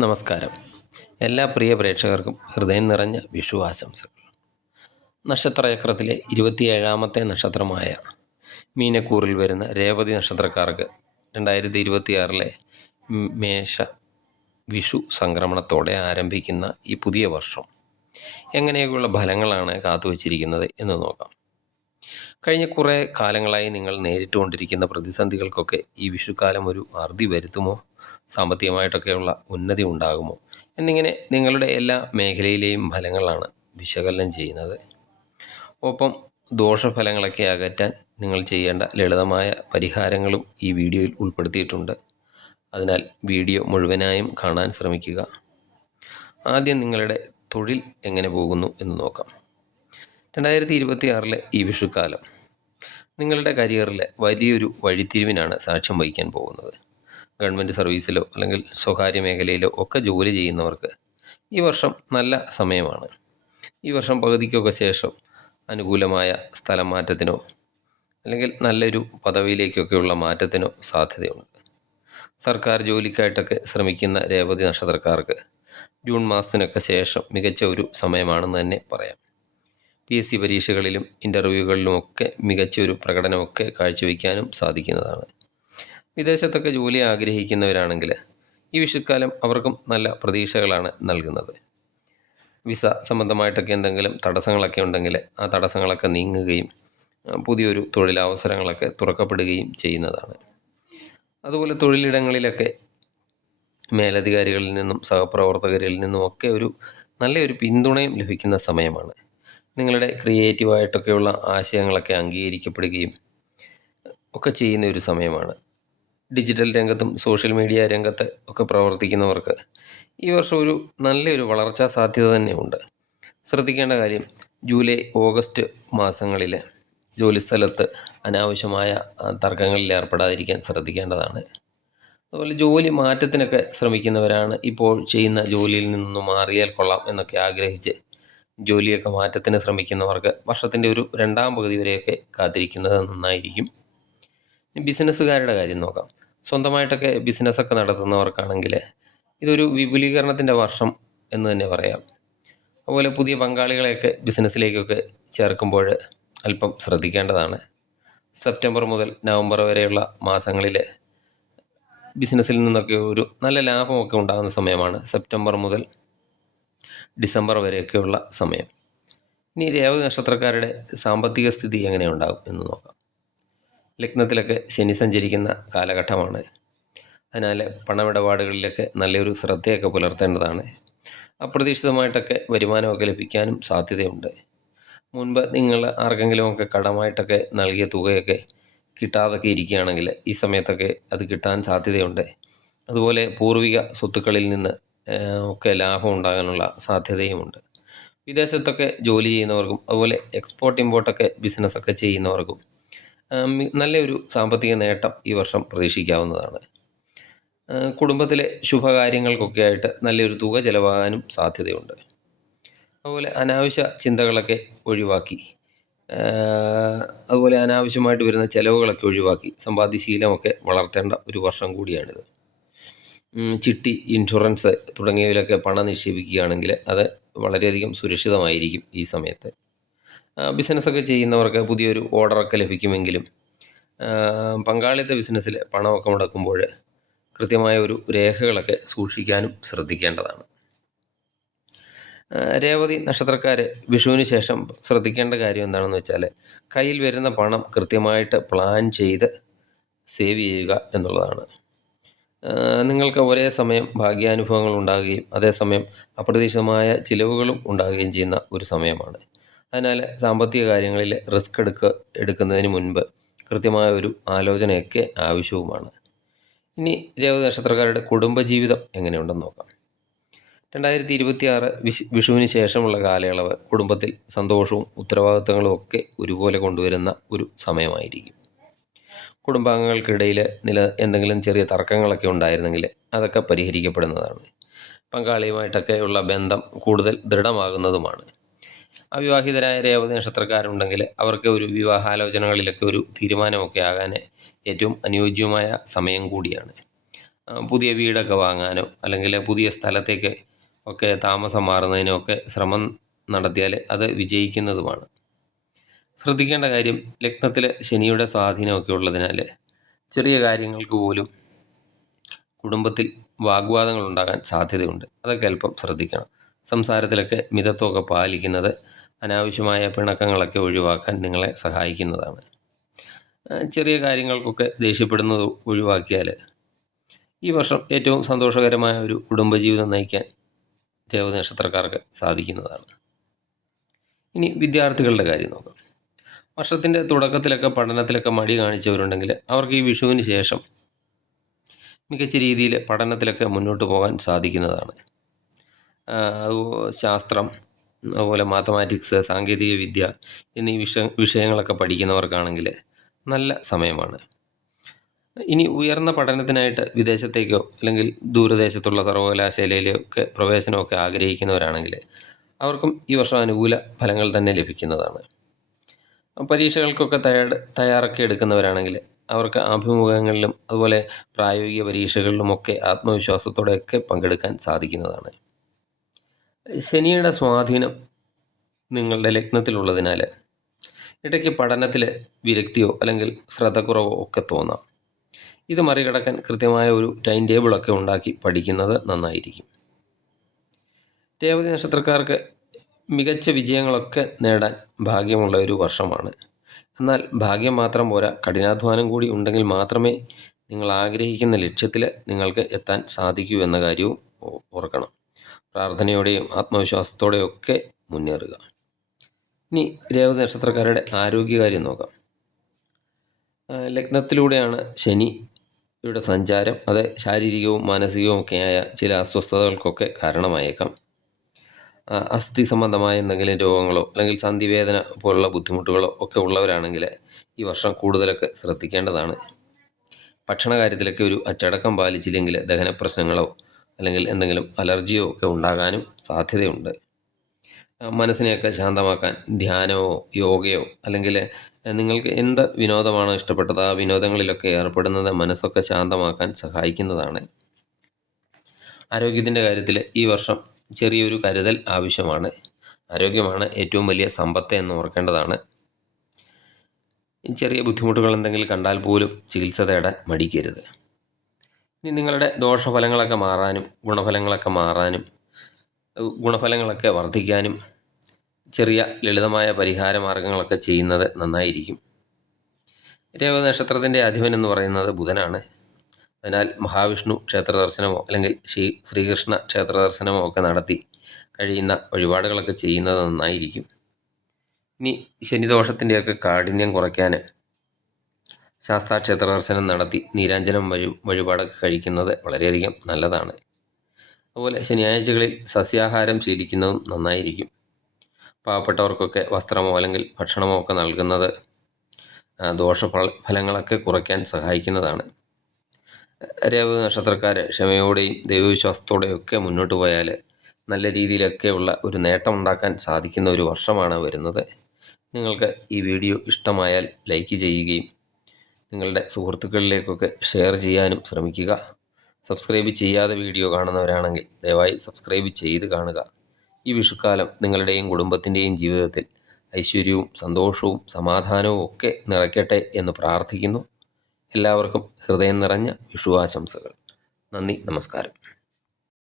നമസ്കാരം. എല്ലാ പ്രിയ പ്രേക്ഷകർക്കും ഹൃദയം നിറഞ്ഞ വിഷു ആശംസകൾ. നക്ഷത്രചക്രത്തിലെ 27ാമത്തെ നക്ഷത്രമായ മീനക്കൂറിൽ വരുന്ന രേവതി നക്ഷത്രക്കാർക്ക് 2026 മേഷ വിഷു സംക്രമണത്തോടെ ആരംഭിക്കുന്ന ഈ പുതിയ വർഷം എങ്ങനെയൊക്കെയുള്ള ഫലങ്ങളാണ് കാത്തുവച്ചിരിക്കുന്നത് എന്ന് നോക്കാം. കഴിഞ്ഞ കുറേ കാലങ്ങളായി നിങ്ങൾ നേരിട്ടുകൊണ്ടിരിക്കുന്ന പ്രതിസന്ധികൾക്കൊക്കെ ഈ വിഷുക്കാലം ഒരു അറുതി വരുത്തുമോ, സാമ്പത്തികമായിട്ടൊക്കെയുള്ള ഉന്നതി ഉണ്ടാകുമോ എന്നിങ്ങനെ നിങ്ങളുടെ എല്ലാ മേഖലയിലെയും ഫലങ്ങളാണ് വിശകലനം ചെയ്യുന്നത്. ഒപ്പം ദോഷഫലങ്ങളൊക്കെ അകറ്റാൻ നിങ്ങൾ ചെയ്യേണ്ട ലളിതമായ പരിഹാരങ്ങളും ഈ വീഡിയോയിൽ ഉൾപ്പെടുത്തിയിട്ടുണ്ട്. അതിനാൽ വീഡിയോ മുഴുവനായും കാണാൻ ശ്രമിക്കുക. ആദ്യം നിങ്ങളുടെ തൊഴിൽ എങ്ങനെ പോകുന്നു എന്ന് നോക്കാം. 2026 ഈ വിഷുക്കാലം നിങ്ങളുടെ കരിയറിൽ വലിയൊരു വഴിത്തിരിവിനാണ് സാക്ഷ്യം വഹിക്കാൻ പോകുന്നത്. ഗവൺമെൻറ് സർവീസിലോ അല്ലെങ്കിൽ സ്വകാര്യ മേഖലയിലോ ഒക്കെ ജോലി ചെയ്യുന്നവർക്ക് ഈ വർഷം നല്ല സമയമാണ്. ഈ വർഷം പകുതിക്കൊക്കെ ശേഷം അനുകൂലമായ സ്ഥലം മാറ്റത്തിനോ അല്ലെങ്കിൽ നല്ലൊരു പദവിയിലേക്കൊക്കെയുള്ള മാറ്റത്തിനോ സാധ്യതയുണ്ട്. സർക്കാർ ജോലിക്കായിട്ടൊക്കെ ശ്രമിക്കുന്ന രേവതി നക്ഷത്രക്കാർക്ക് ജൂൺ മാസത്തിനൊക്കെ ശേഷം മികച്ച ഒരു സമയമാണെന്ന് തന്നെ പറയാം. PSC പരീക്ഷകളിലും ഇൻ്റർവ്യൂകളിലുമൊക്കെ മികച്ച ഒരു പ്രകടനമൊക്കെ കാഴ്ചവെക്കാനും സാധിക്കുന്നതാണ്. വിദേശത്തൊക്കെ ജോലി ആഗ്രഹിക്കുന്നവരാണെങ്കിൽ ഈ വിഷുക്കാലം അവർക്കും നല്ല പ്രതീക്ഷകളാണ് നൽകുന്നത്. വിസ സംബന്ധമായിട്ടൊക്കെ എന്തെങ്കിലും തടസ്സങ്ങളൊക്കെ ഉണ്ടെങ്കിൽ ആ തടസ്സങ്ങളൊക്കെ നീങ്ങുകയും പുതിയൊരു തൊഴിലവസരങ്ങളൊക്കെ തുറക്കപ്പെടുകയും ചെയ്യുന്നതാണ്. അതുപോലെ തൊഴിലിടങ്ങളിലൊക്കെ മേലധികാരികളിൽ നിന്നും സഹപ്രവർത്തകരിൽ നിന്നുമൊക്കെ ഒരു നല്ലൊരു പിന്തുണയും ലഭിക്കുന്ന സമയമാണ്. നിങ്ങളുടെ ക്രിയേറ്റീവായിട്ടൊക്കെയുള്ള ആശയങ്ങളൊക്കെ അംഗീകരിക്കപ്പെടുകയും ഒക്കെ ചെയ്യുന്ന ഒരു സമയമാണ്. ഡിജിറ്റൽ രംഗത്തും സോഷ്യൽ മീഡിയ രംഗത്ത് ഒക്കെ പ്രവർത്തിക്കുന്നവർക്ക് ഈ വർഷം ഒരു നല്ലൊരു വളർച്ചാ സാധ്യത തന്നെ ഉണ്ട്. ശ്രദ്ധിക്കേണ്ട കാര്യം, ജൂലൈ ഓഗസ്റ്റ് മാസങ്ങളിൽ ജോലിസ്ഥലത്ത് അനാവശ്യമായ തർക്കങ്ങളിൽ ഏർപ്പെടാതിരിക്കാൻ ശ്രദ്ധിക്കേണ്ടതാണ്. അതുപോലെ ജോലി മാറ്റത്തിനൊക്കെ ശ്രമിക്കുന്നവരാണ് ഇപ്പോൾ ചെയ്യുന്ന ജോലിയിൽ നിന്നും മാറിയാൽ കൊള്ളാം എന്നൊക്കെ ആഗ്രഹിച്ച് ജോലിയൊക്കെ മാറ്റത്തിന് ശ്രമിക്കുന്നവർക്ക് വർഷത്തിൻ്റെ ഒരു 2ാം പകുതി വരെയൊക്കെ കാത്തിരിക്കുന്നത് നന്നായിരിക്കും. ബിസിനസ്സുകാരുടെ കാര്യം നോക്കാം. സ്വന്തമായിട്ടൊക്കെ ബിസിനസ്സൊക്കെ നടത്തുന്നവർക്കാണെങ്കിൽ ഇതൊരു വിപുലീകരണത്തിൻ്റെ വർഷം എന്ന് തന്നെ പറയാം. അതുപോലെ പുതിയ പങ്കാളികളെയൊക്കെ ബിസിനസ്സിലേക്കൊക്കെ ചേർക്കുമ്പോൾ അല്പം ശ്രദ്ധിക്കേണ്ടതാണ്. സെപ്റ്റംബർ മുതൽ നവംബർ വരെയുള്ള മാസങ്ങളിൽ ബിസിനസ്സിൽ നിന്നൊക്കെ ഒരു നല്ല ലാഭമൊക്കെ ഉണ്ടാകുന്ന സമയമാണ് സെപ്റ്റംബർ മുതൽ ഡിസംബർ വരെയൊക്കെയുള്ള സമയം. ഇനി രേവതി നക്ഷത്രക്കാരുടെ സാമ്പത്തിക സ്ഥിതി എങ്ങനെ ഉണ്ടാകും എന്ന് നോക്കാം. ലഗ്നത്തിലൊക്കെ ശനി സഞ്ചരിക്കുന്ന കാലഘട്ടമാണ്. അതിനാൽ പണമിടപാടുകളിലൊക്കെ നല്ലൊരു ശ്രദ്ധയൊക്കെ പുലർത്തേണ്ടതാണ്. അപ്രതീക്ഷിതമായിട്ടൊക്കെ വരുമാനമൊക്കെ ലഭിക്കാനും സാധ്യതയുണ്ട്. മുൻപ് നിങ്ങൾ ആർക്കെങ്കിലുമൊക്കെ കടമായിട്ടൊക്കെ നൽകിയ തുകയൊക്കെ കിട്ടാതൊക്കെ ഇരിക്കുകയാണെങ്കിൽ ഈ സമയത്തൊക്കെ അത് കിട്ടാൻ സാധ്യതയുണ്ട്. അതുപോലെ പൂർവിക സ്വത്തുക്കളിൽ നിന്ന് ഒക്കെ ലാഭം ഉണ്ടാകാനുള്ള സാധ്യതയുമുണ്ട്. വിദേശത്തൊക്കെ ജോലി ചെയ്യുന്നവർക്കും അതുപോലെ എക്സ്പോർട്ട് ഇമ്പോർട്ടൊക്കെ ബിസിനസ്സൊക്കെ ചെയ്യുന്നവർക്കും നല്ലൊരു സാമ്പത്തിക നേട്ടം ഈ വർഷം പ്രതീക്ഷിക്കാവുന്നതാണ്. കുടുംബത്തിലെ ശുഭകാര്യങ്ങൾക്കൊക്കെ ആയിട്ട് നല്ലൊരു തുക ചിലവാകാനും സാധ്യതയുണ്ട്. അതുപോലെ അനാവശ്യ ചിന്തകളൊക്കെ ഒഴിവാക്കി, അതുപോലെ അനാവശ്യമായിട്ട് വരുന്ന ചിലവുകളൊക്കെ ഒഴിവാക്കി സമ്പാദ്യശീലമൊക്കെ വളർത്തേണ്ട ഒരു വർഷം കൂടിയാണിത്. ചിട്ടി, ഇൻഷുറൻസ് തുടങ്ങിയവയിലൊക്കെ പണം നിക്ഷേപിക്കുകയാണെങ്കിൽ അത് വളരെയധികം സുരക്ഷിതമായിരിക്കും ഈ സമയത്ത്. ബിസിനസ്സൊക്കെ ചെയ്യുന്നവർക്ക് പുതിയൊരു ഓർഡറൊക്കെ ലഭിക്കുമെങ്കിലും പങ്കാളിത്ത ബിസിനസ്സിൽ പണമൊക്കെ മുടക്കുമ്പോൾ കൃത്യമായ ഒരു രേഖകളൊക്കെ സൂക്ഷിക്കാനും ശ്രദ്ധിക്കേണ്ടതാണ്. രേവതി നക്ഷത്രക്കാർ വിഷുവിന് ശേഷം ശ്രദ്ധിക്കേണ്ട കാര്യം എന്താണെന്ന് വെച്ചാൽ, കയ്യിൽ വരുന്ന പണം കൃത്യമായിട്ട് പ്ലാൻ ചെയ്ത് സേവ് ചെയ്യുക എന്നുള്ളതാണ്. നിങ്ങൾക്ക് ഒരേ സമയം ഭാഗ്യാനുഭവങ്ങൾ ഉണ്ടാകുകയും അതേസമയം അപ്രതീക്ഷിതമായ ചിലവുകളും ഉണ്ടാകുകയും ചെയ്യുന്ന ഒരു സമയമാണ്. അതിനാൽ സാമ്പത്തിക കാര്യങ്ങളിൽ റിസ്ക് എടുക്കുന്നതിന് മുൻപ് കൃത്യമായ ഒരു ആലോചനയൊക്കെ ആവശ്യവുമാണ്. ഇനി രേവതി നക്ഷത്രക്കാരുടെ കുടുംബജീവിതം എങ്ങനെയുണ്ടെന്ന് നോക്കാം. 2026 വിഷുവിന് ശേഷമുള്ള കാലയളവ് കുടുംബത്തിൽ സന്തോഷവും ഉത്തരവാദിത്തങ്ങളും ഒക്കെ ഒരുപോലെ കൊണ്ടുവരുന്ന ഒരു സമയമായിരിക്കും. കുടുംബാംഗങ്ങൾക്കിടയിൽ എന്തെങ്കിലും ചെറിയ തർക്കങ്ങളൊക്കെ ഉണ്ടായിരുന്നെങ്കിൽ അതൊക്കെ പരിഹരിക്കപ്പെടുന്നതാണ്. പങ്കാളിയുമായിട്ടൊക്കെയുള്ള ബന്ധം കൂടുതൽ ദൃഢമാകുന്നതുമാണ്. അവിവാഹിതരായ രേവതി നക്ഷത്രക്കാരുണ്ടെങ്കിൽ അവർക്ക് ഒരു വിവാഹാലോചനകളിലൊക്കെ ഒരു തീരുമാനമൊക്കെ ആകാൻ ഏറ്റവും അനുയോജ്യമായ സമയം കൂടിയാണ്. പുതിയ വീടൊക്കെ വാങ്ങാനോ അല്ലെങ്കിൽ പുതിയ സ്ഥലത്തേക്ക് ഒക്കെ താമസം മാറുന്നതിനോ ഒക്കെ ശ്രമം നടത്തിയാൽ അത് വിജയിക്കുന്നതുമാണ്. ശ്രദ്ധിക്കേണ്ട കാര്യം, ലഗ്നത്തിൽ ശനിയുടെ സ്വാധീനമൊക്കെ ഉള്ളതിനാൽ ചെറിയ കാര്യങ്ങൾക്ക് പോലും കുടുംബത്തിൽ വാഗ്വാദങ്ങൾ ഉണ്ടാകാൻ സാധ്യതയുണ്ട്. അതൊക്കെ അല്പം ശ്രദ്ധിക്കണം. സംസാരത്തിലൊക്കെ മിതത്വമൊക്കെ പാലിക്കുന്നത് അനാവശ്യമായ പിണക്കങ്ങളൊക്കെ ഒഴിവാക്കാൻ നിങ്ങളെ സഹായിക്കുന്നതാണ്. ചെറിയ കാര്യങ്ങൾക്കൊക്കെ ദേഷ്യപ്പെടുന്നത് ഒഴിവാക്കിയാൽ ഈ വർഷം ഏറ്റവും സന്തോഷകരമായ ഒരു കുടുംബജീവിതം നയിക്കാൻ രേവതി നക്ഷത്രക്കാർക്ക് സാധിക്കുന്നതാണ്. ഇനി വിദ്യാർത്ഥികളുടെ കാര്യം നോക്കാം. വർഷത്തിൻ്റെ തുടക്കത്തിലൊക്കെ പഠനത്തിലൊക്കെ മടി കാണിച്ചവരുണ്ടെങ്കിൽ അവർക്ക് ഈ വിഷുവിന് ശേഷം മികച്ച രീതിയിൽ പഠനത്തിലൊക്കെ മുന്നോട്ട് പോകാൻ സാധിക്കുന്നതാണ്. ശാസ്ത്രം, അതുപോലെ മാത്തമാറ്റിക്സ്, സാങ്കേതിക വിദ്യ എന്നീ വിഷയങ്ങളൊക്കെ പഠിക്കുന്നവർക്കാണെങ്കിൽ നല്ല സമയമാണ്. ഇനി ഉയർന്ന പഠനത്തിനായിട്ട് വിദേശത്തേക്കോ അല്ലെങ്കിൽ ദൂരദേശത്തുള്ള സർവകലാശാലയിലോ ഒക്കെ പ്രവേശനമൊക്കെ ആഗ്രഹിക്കുന്നവരാണെങ്കിൽ അവർക്കും ഈ വർഷം അനുകൂല ഫലങ്ങൾ തന്നെ ലഭിക്കുന്നതാണ്. പരീക്ഷകൾക്കൊക്കെ തയ്യാറൊക്കെ എടുക്കുന്നവരാണെങ്കിൽ അവർക്ക് അഭിമുഖങ്ങളിലും അതുപോലെ പ്രായോഗിക പരീക്ഷകളിലുമൊക്കെ ആത്മവിശ്വാസത്തോടെയൊക്കെ പങ്കെടുക്കാൻ സാധിക്കുന്നതാണ്. ശനിയുടെ സ്വാധീനം നിങ്ങളുടെ ലഗ്നത്തിലുള്ളതിനാൽ ഇടയ്ക്ക് പഠനത്തിൽ വിരക്തിയോ അല്ലെങ്കിൽ ശ്രദ്ധക്കുറവോ ഒക്കെ തോന്നാം. ഇത് മറികടക്കാൻ കൃത്യമായ ഒരു ടൈം ടേബിളൊക്കെ ഉണ്ടാക്കി പഠിക്കുന്നത് നന്നായിരിക്കും. രേവതി നക്ഷത്രക്കാർക്ക് മികച്ച വിജയങ്ങളൊക്കെ നേടാൻ ഭാഗ്യമുള്ള ഒരു വർഷമാണ്. എന്നാൽ ഭാഗ്യം മാത്രം പോരാ, കഠിനാധ്വാനം കൂടി ഉണ്ടെങ്കിൽ മാത്രമേ നിങ്ങൾ ആഗ്രഹിക്കുന്ന ലക്ഷ്യത്തിൽ നിങ്ങൾക്ക് എത്താൻ സാധിക്കൂ എന്ന കാര്യവും ഓർക്കണം. പ്രാർത്ഥനയോടെയും ആത്മവിശ്വാസത്തോടെയും ഒക്കെ മുന്നേറുക. ഇനി രേവതി നക്ഷത്രക്കാരുടെ ആരോഗ്യകാര്യം നോക്കാം. ലഗ്നത്തിലൂടെയാണ് ശനിയുടെ സഞ്ചാരം. അത് ശാരീരികവും മാനസികവും ഒക്കെയായ ചില അസ്വസ്ഥതകൾക്കൊക്കെ കാരണമായേക്കാം. അസ്ഥി സംബന്ധമായ എന്തെങ്കിലും രോഗങ്ങളോ അല്ലെങ്കിൽ സന്ധിവേദന പോലുള്ള ബുദ്ധിമുട്ടുകളോ ഒക്കെ ഉള്ളവരാണെങ്കിൽ ഈ വർഷം കൂടുതലൊക്കെ ശ്രദ്ധിക്കേണ്ടതാണ്. ഭക്ഷണ കാര്യത്തിലൊക്കെ ഒരു അച്ചടക്കം പാലിച്ചില്ലെങ്കിൽ ദഹന പ്രശ്നങ്ങളോ അല്ലെങ്കിൽ എന്തെങ്കിലും അലർജിയോ ഒക്കെ ഉണ്ടാകാനും സാധ്യതയുണ്ട്. മനസ്സിനെയൊക്കെ ശാന്തമാക്കാൻ ധ്യാനമോ യോഗയോ അല്ലെങ്കിൽ നിങ്ങൾക്ക് എന്ത് വിനോദമാണോ ഇഷ്ടപ്പെട്ടത് ആ വിനോദങ്ങളിലൊക്കെ ഏർപ്പെടുന്നത് മനസ്സൊക്കെ ശാന്തമാക്കാൻ സഹായിക്കുന്നതാണ്. ആരോഗ്യത്തിൻ്റെ കാര്യത്തിൽ ഈ വർഷം ചെറിയൊരു കരുതൽ ആവശ്യമാണ്. ആരോഗ്യമാണ് ഏറ്റവും വലിയ സമ്പത്ത് എന്ന് ഓർക്കേണ്ടതാണ്. ചെറിയ ബുദ്ധിമുട്ടുകൾ എന്തെങ്കിലും കണ്ടാൽ പോലും ചികിത്സ തേടാൻ മടിക്കരുത്. ഇനി നിങ്ങളുടെ ദോഷഫലങ്ങളൊക്കെ മാറാനും ഗുണഫലങ്ങളൊക്കെ വർദ്ധിക്കാനും ചെറിയ ലളിതമായ പരിഹാര മാർഗങ്ങളൊക്കെ ചെയ്യുന്നത് നന്നായിരിക്കും. രേവതി നക്ഷത്രത്തിൻ്റെ അധിപൻ എന്ന് പറയുന്നത് ബുധനാണ്. അതിനാൽ മഹാവിഷ്ണു ക്ഷേത്ര ദർശനമോ അല്ലെങ്കിൽ ശ്രീകൃഷ്ണ ക്ഷേത്ര ദർശനമോ ഒക്കെ നടത്തി കഴിയുന്ന വഴിപാടുകളൊക്കെ ചെയ്യുന്നത് നന്നായിരിക്കും. ഇനി ശനിദോഷത്തിൻ്റെയൊക്കെ കാഠിന്യം കുറയ്ക്കാൻ ശാസ്താക്ഷേത്ര ദർശനം നടത്തി നീരാഞ്ജനം വഴിപാടൊക്കെ കഴിക്കുന്നത് വളരെയധികം നല്ലതാണ്. അതുപോലെ ശനിയാഴ്ചകളിൽ സസ്യാഹാരം ശീലിക്കുന്നതും നന്നായിരിക്കും. പാവപ്പെട്ടവർക്കൊക്കെ വസ്ത്രമോ അല്ലെങ്കിൽ ഭക്ഷണമോ ഒക്കെ നൽകുന്നത് ദോഷഫലങ്ങളൊക്കെ കുറയ്ക്കാൻ സഹായിക്കുന്നതാണ്. രേവതി നക്ഷത്രക്കാർ ക്ഷമയോടെയും ദൈവവിശ്വാസത്തോടെയും ഒക്കെ മുന്നോട്ട് പോയാൽ നല്ല രീതിയിലൊക്കെയുള്ള ഒരു നേട്ടം ഉണ്ടാക്കാൻ സാധിക്കുന്ന ഒരു വർഷമാണ് വരുന്നത്. നിങ്ങൾക്ക് ഈ വീഡിയോ ഇഷ്ടമായാൽ ലൈക്ക് ചെയ്യുകയും നിങ്ങളുടെ സുഹൃത്തുക്കളിലേക്കൊക്കെ ഷെയർ ചെയ്യാനും ശ്രമിക്കുക. സബ്സ്ക്രൈബ് ചെയ്യാതെ വീഡിയോ കാണുന്നവരാണെങ്കിൽ ദയവായി സബ്സ്ക്രൈബ് ചെയ്ത് കാണുക. ഈ വിഷുക്കാലം നിങ്ങളുടെയും കുടുംബത്തിൻ്റെയും ജീവിതത്തിൽ ഐശ്വര്യവും സന്തോഷവും സമാധാനവും ഒക്കെ നിറയ്ക്കട്ടെ എന്ന് പ്രാർത്ഥിക്കുന്നു. എല്ലാവർക്കും ഹൃദയം നിറഞ്ഞ വിഷു ആശംസകൾ. നന്ദി, നമസ്കാരം.